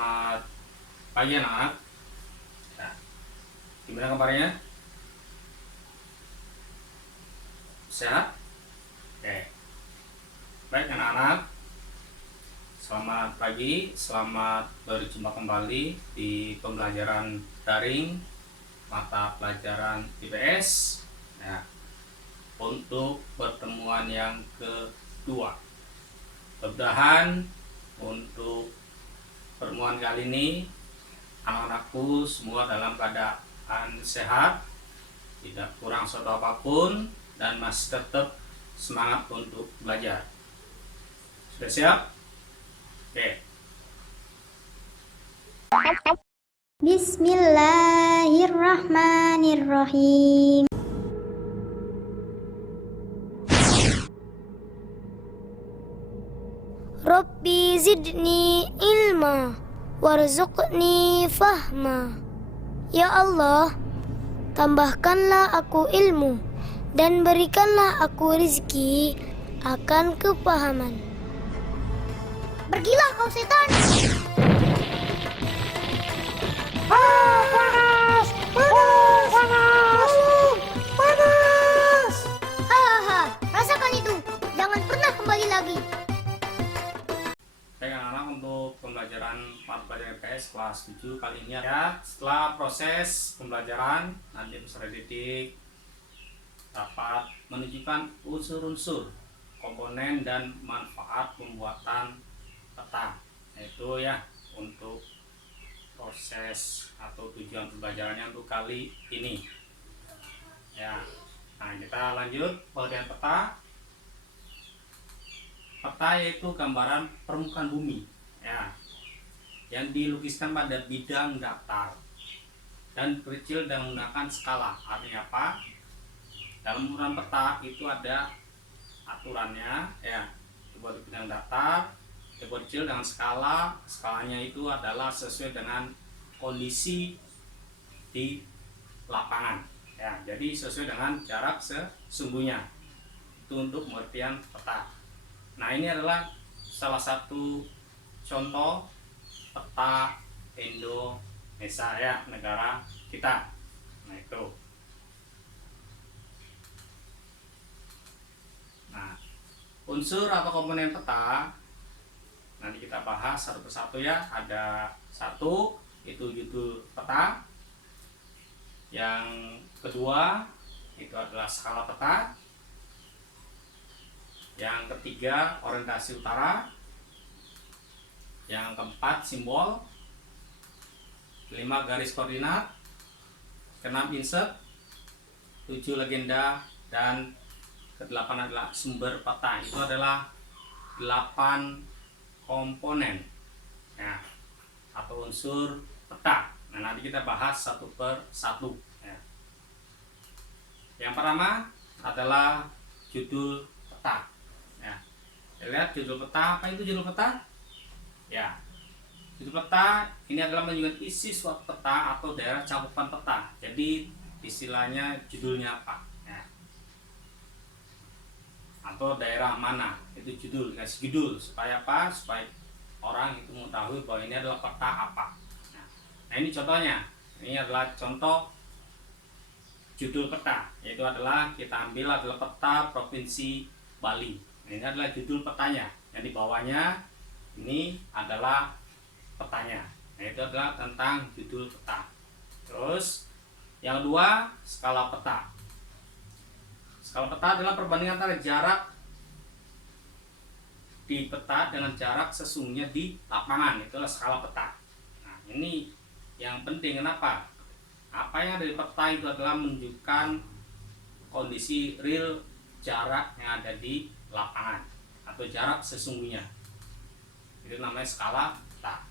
Selamat pagi anak-anak. Nah, gimana kabarnya? Sehat? Oke. Baik anak-anak. Selamat pagi, selamat berjumpa kembali di pembelajaran daring mata pelajaran IPS. Nah, untuk pertemuan yang kedua. Mudah-mudahan untuk pertemuan kali ini anak-anakku semua dalam keadaan sehat, tidak kurang suatu apapun, dan masih tetap semangat untuk belajar. Sudah siap? Oke. Bismillahirrahmanirrahim. Rabbi zidni ilma warzuqni fahma. Ya Allah, tambahkanlah aku ilmu dan berikanlah aku rizki akan kepahaman. Pergilah kau setan. Panas! Panas! Panas! Panas! Hahaha, rasakan itu. Jangan pernah kembali lagi. Baik anak-anak, untuk pembelajaran mata pelajaran IPS kelas 7 kali ini ya, setelah proses pembelajaran nanti peserta didik dapat menunjukkan unsur-unsur, komponen dan manfaat pembuatan peta. Itu ya untuk proses atau tujuan pembelajarannya untuk kali ini. Ya. Nah, kita lanjut bagian peta. Peta yaitu gambaran permukaan bumi ya, yang dilukiskan pada bidang datar dan kecil dan menggunakan skala. Artinya apa? Dalam ukuran peta itu ada aturannya ya. Buat bidang datar, buat kecil dengan skala. Skalanya itu adalah sesuai dengan kondisi di lapangan ya. Jadi sesuai dengan jarak sesungguhnya. Itu untuk pengertian peta. Nah, ini adalah salah satu contoh peta Indonesia ya, negara kita. Nah, itu. Nah, unsur atau komponen peta nanti kita bahas satu persatu ya. Ada satu, itu judul peta. Yang kedua, itu adalah skala peta. Yang ketiga, orientasi utara. Yang keempat, simbol. 5, garis koordinat. 6, insert. 7, legenda. Dan ke-8 adalah sumber peta. Itu adalah 8 komponen ya, atau unsur peta. Nah, nanti kita bahas satu per satu ya. Yang pertama adalah judul peta. Lihat judul peta. Apa itu judul peta? Ya, judul peta ini adalah menunjukkan isi suatu peta atau daerah cakupan peta. Jadi istilahnya judulnya apa ya. Atau daerah mana, itu judul. Kasih judul supaya apa? Supaya orang itu mengetahui bahwa ini adalah peta apa. Nah, ini contohnya. Ini adalah contoh judul peta. Yaitu adalah kita ambil adalah peta Provinsi Bali. Ini adalah judul petanya. Yang di bawahnya ini adalah petanya. Nah, itu adalah tentang judul peta. Terus yang kedua, skala peta. Skala peta adalah perbandingan antara jarak di peta dengan jarak sesungguhnya di lapangan. Itulah skala peta. Nah, ini yang penting. Kenapa? Apa yang ada di peta itu adalah menunjukkan kondisi real jarak yang ada di lapangan atau jarak sesungguhnya. Itu namanya skala peta.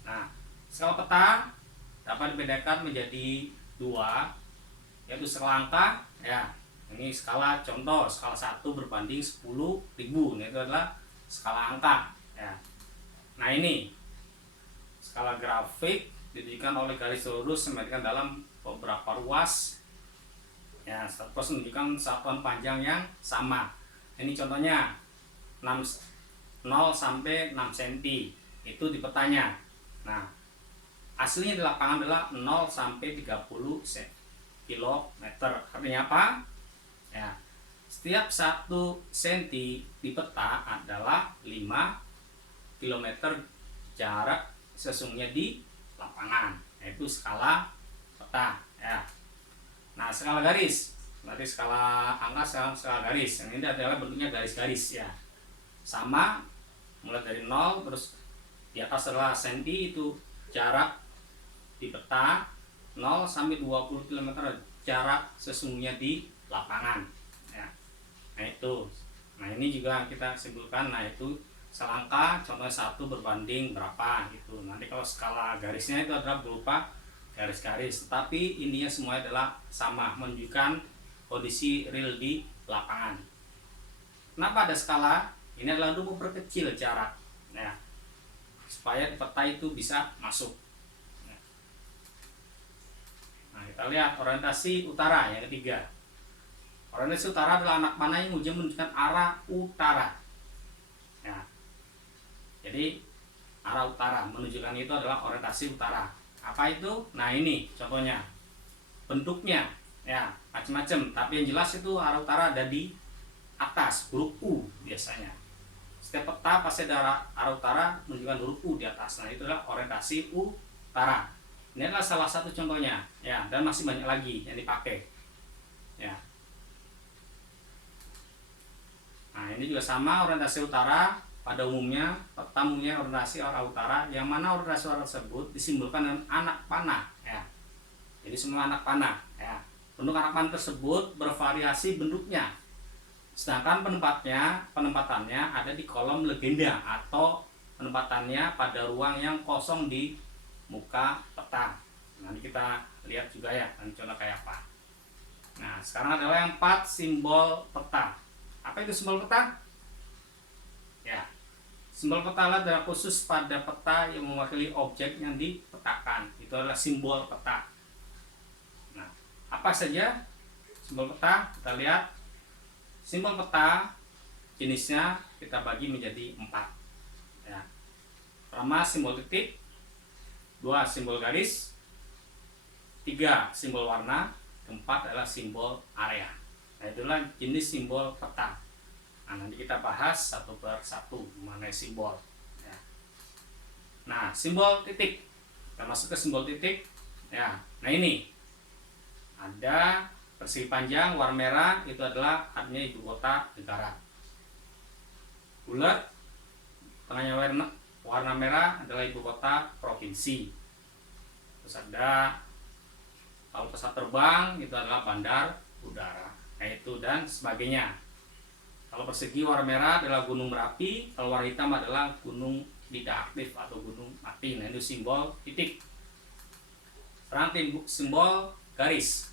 Nah, skala peta dapat dibedakan menjadi dua, yaitu skala angka ya. Ini skala contoh, skala 1 berbanding 10.000. Itu adalah skala angka ya. Nah, ini skala grafik didirikan oleh garis lurus sempitkan dalam beberapa ruas ya, terus menunjukkan satuan panjang yang sama. Ini contohnya 0 sampai 6 cm itu di petanya. Nah, hasilnya di lapangan adalah 0 sampai 30 kilometer. Artinya apa? Ya, setiap 1 cm di peta adalah 5 kilometer jarak sesungguhnya di lapangan. Yaitu skala peta ya. Nah, skala garis. Berarti skala angka, skala garis. Yang ini adalah bentuknya garis-garis ya. Sama mulai dari 0 terus di atas adalah senti, itu jarak di peta 0 sampai 20 km jarak sesungguhnya di lapangan ya. Nah itu, nah ini juga kita simpulkan. Nah itu selangka contohnya 1 berbanding berapa gitu. Nanti kalau skala garisnya itu adalah berupa garis-garis, tapi intinya semua adalah sama, menunjukkan kondisi real di lapangan. Kenapa ada skala? Ini adalah untuk memperkecil jarak ya, supaya peta itu bisa masuk. Nah, kita lihat orientasi utara yang ketiga. Orientasi utara adalah anak panah yang ujian menunjukkan arah utara. Ya. Jadi arah utara menunjukkan itu adalah orientasi utara. Apa itu? Nah ini contohnya, bentuknya ya macam-macam. Tapi yang jelas itu arah utara ada di atas, huruf U biasanya. Setiap peta pasti ada arah utara menunjukkan huruf U di atas. Nah itu adalah orientasi utara. Ini adalah salah satu contohnya ya, dan masih banyak lagi yang dipakai ya. Nah ini juga sama, orientasi utara pada umumnya peta umumnya orientasi arah utara, yang mana orientasi arah tersebut disimbolkan dengan anak panah ya. Jadi semua anak panah ya. Bentuk anak panah tersebut bervariasi bentuknya, sedangkan penempatannya ada di kolom legenda atau penempatannya pada ruang yang kosong di muka peta. Nanti kita lihat juga ya, nanti contoh kayak apa. Nah sekarang adalah yang 4, simbol peta. Apa itu simbol peta? Ya, simbol peta adalah khusus pada peta yang mewakili objek yang dipetakan. Itu adalah simbol peta. Nah, apa saja simbol peta? Kita lihat. Simbol peta jenisnya kita bagi menjadi 4 ya. Pertama simbol titik, 2 simbol garis, 3 simbol warna, 4 adalah simbol area. Nah itulah jenis simbol peta. Nah nanti kita bahas satu per satu mengenai simbol ya. Nah simbol titik, kita masuk ke simbol titik ya. Nah ini ada persegi panjang warna merah, itu adalah artinya ibu kota negara. Bulat tengahnya warna merah adalah ibu kota provinsi. Terus ada kalau pesawat terbang itu adalah bandar udara. Nah itu dan sebagainya. Kalau persegi warna merah adalah gunung Merapi, kalau warna hitam adalah gunung tidak aktif atau gunung mati. Nah itu simbol titik. Sekarang simbol garis.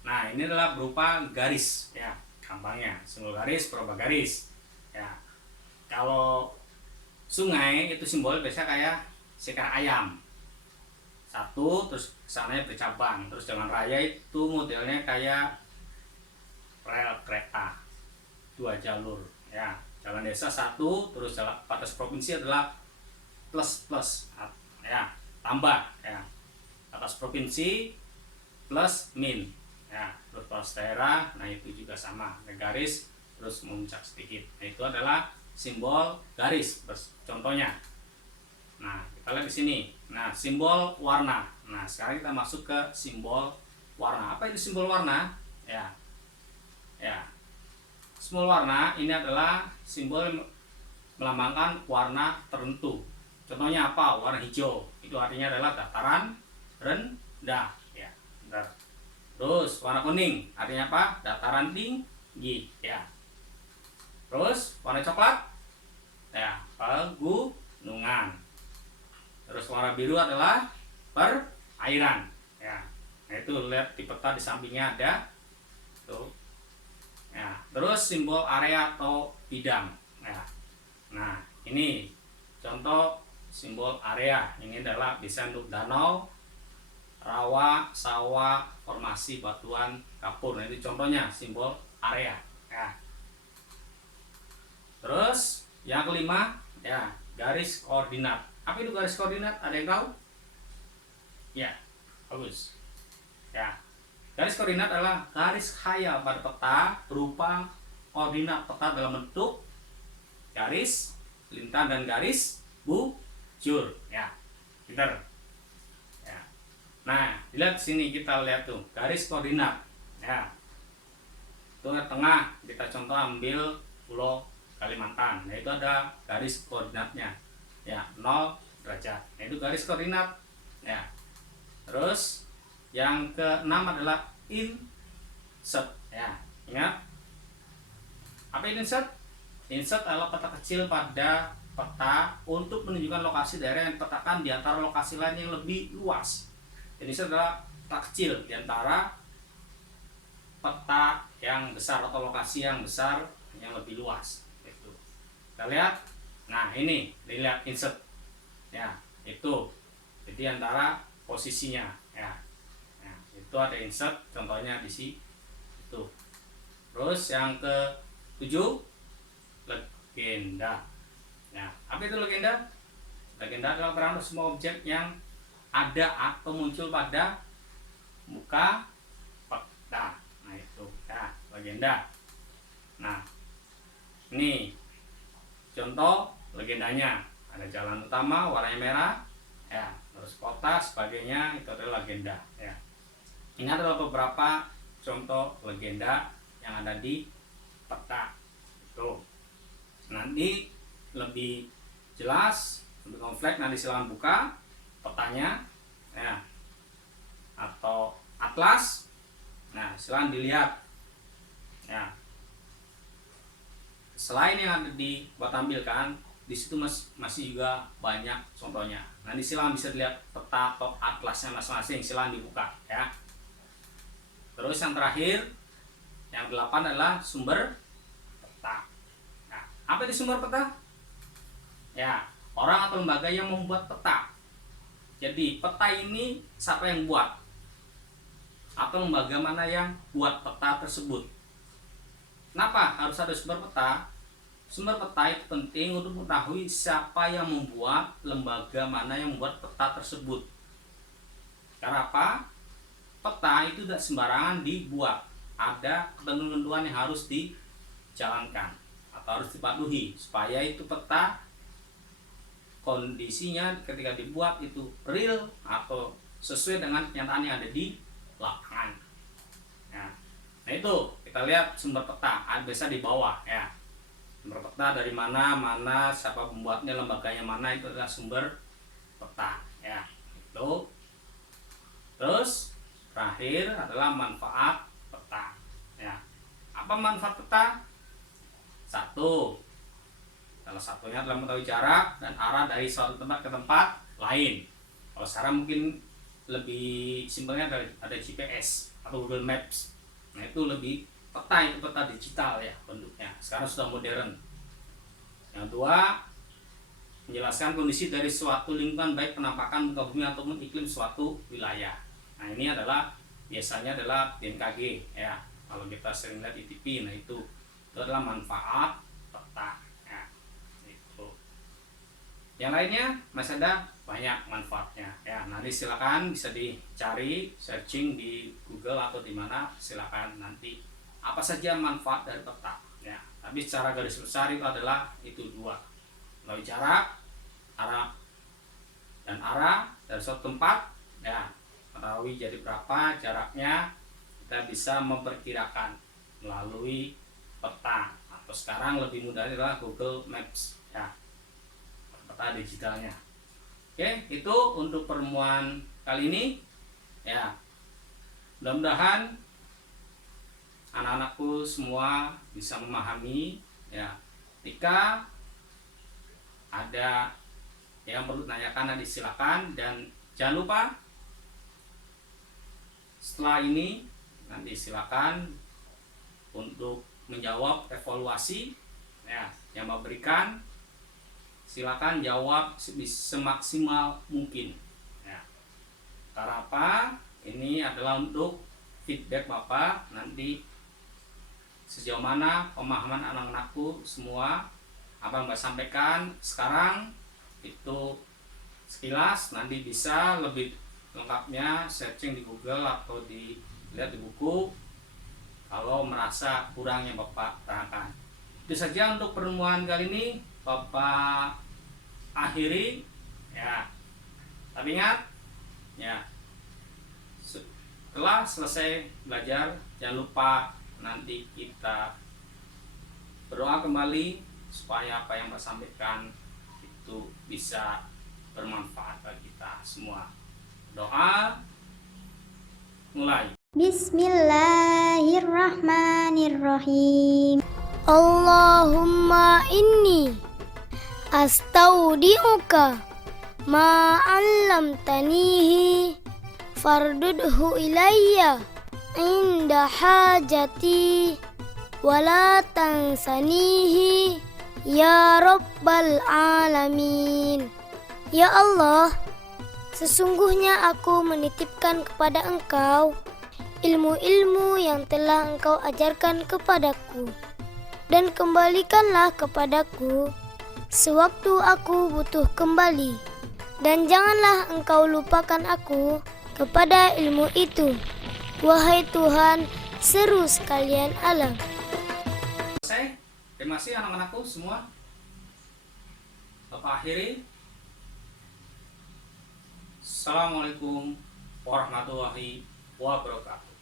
Nah ini adalah berupa garis ya, gampangnya simbol garis berupa garis ya. Kalau sungai itu simbol biasa kayak seekor ayam satu, terus kesananya bercabang. Terus jalan raya itu modelnya kayak rel kereta 2 jalur ya. Jalan desa 1, terus jalan batas provinsi adalah plus ya, tambah ya. Batas provinsi plus min ya, terus batas daerah. Nah itu juga sama, garis terus memuncak sedikit. Nah itu adalah simbol garis contohnya. Nah kita lihat di sini. Nah simbol warna. Nah sekarang kita masuk ke simbol warna. Apa itu simbol warna ya? Ya, simbol warna ini adalah simbol melambangkan warna tertentu. Contohnya apa? Warna hijau itu artinya adalah dataran rendah ya. Terus warna kuning artinya apa? Dataran tinggi ya. Terus warna coklat ya, pegunungan. Terus warna biru adalah perairan ya. Nah itu lihat di peta di sampingnya ada tuh ya. Terus simbol area atau bidang ya. Nah ini contoh simbol area. Ini adalah bisa untuk danau, rawa, sawah, formasi batuan, kapur. Nah itu contohnya simbol area ya. Terus yang kelima ya, garis koordinat. Apa itu garis koordinat? Ada yang tahu? Ya, bagus. Ya, garis koordinat adalah garis khayal pada peta berupa koordinat peta dalam bentuk garis, lintang dan garis bujur. Ya, pinter. Ya. Nah, lihat sini kita lihat tuh garis koordinat. Ya, itu tengah kita contoh ambil Pulau Kalimantan. Nah, itu ada garis koordinatnya. Ya, 0 derajat. Nah, itu garis koordinat. Ya. Terus yang keenam adalah insert. Ya, ingat. Apa itu insert? Insert adalah peta kecil pada peta untuk menunjukkan lokasi daerah yang dipetakan di antara lokasi lain yang lebih luas. Jadi insert adalah peta kecil di antara peta yang besar atau lokasi yang besar yang lebih luas. Itu. Kita lihat. Nah, ini dilihat insert. Ya, itu. Jadi antara posisinya, ya. Nah, itu ada insert contohnya di sini. Itu. Terus yang ke-7 legenda. Nah, apa itu legenda? Legenda adalah keterangan semua objek yang ada atau muncul pada muka peta. Nah, itu ya, legenda. Nah, ini contoh legendanya. Ada jalan utama warnanya merah, ya, terus kota sebagainya, itu adalah legenda. Ya. Ini adalah beberapa contoh legenda yang ada di peta. Itu. Nanti lebih jelas, lebih kompleks, nanti silakan buka petanya, ya, atau atlas. Nah, silakan dilihat. Ya. Selain yang ada buat tampilkan, di situ masih juga banyak contohnya. Nanti silakan bisa dilihat peta atau atlasnya masing-masing, silakan dibuka, ya. Terus yang terakhir, yang 8 adalah sumber peta. Nah, apa itu sumber peta? Ya, orang atau lembaga yang membuat peta. Jadi peta ini siapa yang buat? Atau lembaga mana yang buat peta tersebut? Kenapa harus ada sumber peta? Sumber peta itu penting untuk mengetahui siapa yang membuat, lembaga mana yang membuat peta tersebut. Karena apa? Peta itu tidak sembarangan dibuat. Ada ketentuan yang harus dijalankan atau harus dipatuhi supaya itu peta kondisinya ketika dibuat itu real atau sesuai dengan kenyataan yang ada di lapangan. Nah, itu kita lihat sumber peta, biasa di bawah, ya. Sumber peta dari mana, siapa pembuatnya, lembaganya mana, itu adalah sumber peta, ya. Itu. Terus terakhir adalah manfaat peta, ya. Apa manfaat peta? Satu, salah satunya adalah mengetahui jarak dan arah dari suatu tempat ke tempat lain. Kalau sekarang mungkin lebih simpelnya ada GPS atau Google Maps. Nah, itu lebih peta, itu peta digital, ya, bentuknya. Sekarang sudah modern. Yang kedua, menjelaskan kondisi dari suatu lingkungan, baik penampakan muka bumi ataupun iklim suatu wilayah. Nah, ini adalah biasanya adalah BMKG, ya. Kalau kita sering lihat di TV, nah itu adalah manfaat peta, ya. Itu. Yang lainnya masih ada banyak manfaatnya, ya. Nanti silakan bisa dicari, searching di Google atau di mana, silakan nanti apa saja manfaat dari peta, ya. Tapi secara garis besar itu adalah itu dua, melalui jarak, arah dari suatu tempat, ya, mengetahui jadi berapa jaraknya, kita bisa memperkirakan melalui peta, atau sekarang lebih mudah adalah Google Maps, ya, peta digitalnya. Oke, itu untuk pertemuan kali ini, ya. Mudah-mudahan anak-anakku semua bisa memahami, ya. Jika ada yang perlu ditanyakan, nanti silakan, dan jangan lupa setelah ini nanti silakan untuk menjawab evaluasi, ya, yang memberikan. Silakan jawab semaksimal mungkin, ya. Karena apa? Ini adalah untuk feedback Bapak nanti sejauh mana pemahaman anak-anakku semua apa yang Mbak sampaikan sekarang itu sekilas, nanti bisa lebih lengkapnya searching di Google atau dilihat di buku kalau merasa kurang yang Bapak terangkan. Itu saja untuk pertemuan kali ini Bapak akhiri ya. Tapi ingat ya, setelah selesai belajar jangan lupa nanti kita berdoa kembali supaya apa yang Bapak sampaikan itu bisa bermanfaat bagi kita semua. Doa mulai. Bismillahirrahmanirrahim. Allahumma inni astaudi'uka ma 'allamtanihi fardudhu ilayya inda hajati wala tansanihi ya rabbal alamin. Ya Allah, sesungguhnya aku menitipkan kepada Engkau ilmu-ilmu yang telah Engkau ajarkan kepadaku, dan kembalikanlah kepadaku sewaktu aku butuh kembali, dan janganlah Engkau lupakan aku kepada ilmu itu, wahai Tuhan seru sekalian alam. Selesai. Terima kasih anak-anakku semua. Bapak akhiri. Assalamualaikum warahmatullahi wabarakatuh.